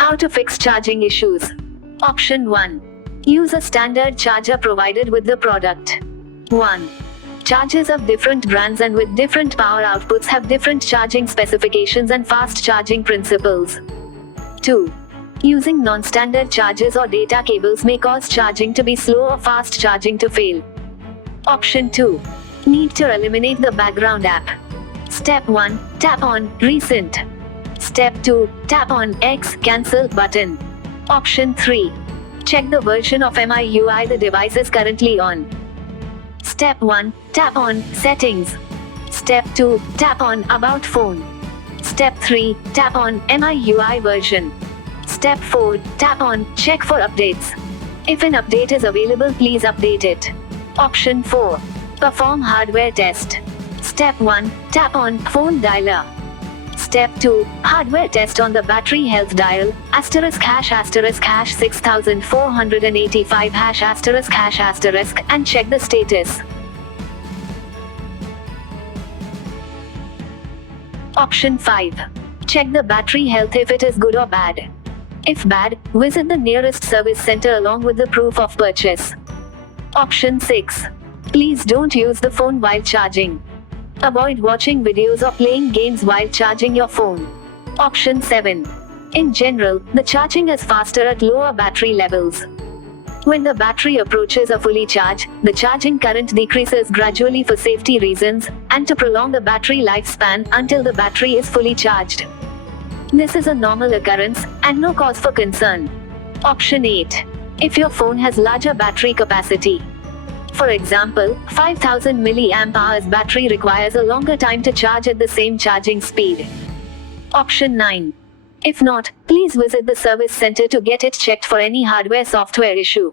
How to fix charging issues. Option 1. Use a standard charger provided with the product. 1. Chargers of different brands and with different power outputs have different charging specifications and fast charging principles. 2. Using non-standard chargers or data cables may cause charging to be slow or fast charging to fail. Option 2. Need to eliminate the background app. Step 1. Tap on Recent. Step 2. Tap on X Cancel button. Option 3. Check the version of MIUI the device is currently on. Step 1. Tap on Settings. Step 2. Tap on About Phone. Step 3. Tap on MIUI version. Step 4. Tap on Check for updates. If an update is available, please update it. Option 4. Perform hardware test. Step 1. Tap on Phone Dialer. Step 2. Hardware test on the battery health dial, *###6485 *### and check the status. Option 5. Check the battery health if it is good or bad. If bad, visit the nearest service center along with the proof of purchase. Option 6. Please don't use the phone while charging. Avoid watching videos or playing games while charging your phone. Option 7. In general, the charging is faster at lower battery levels. When the battery approaches a fully charge, the charging current decreases gradually for safety reasons, and to prolong the battery lifespan until the battery is fully charged. This is a normal occurrence, and no cause for concern. Option 8. If your phone has larger battery capacity. For example, 5000 mAh battery requires a longer time to charge at the same charging speed. Option 9. If not, please visit the service center to get it checked for any hardware software issue.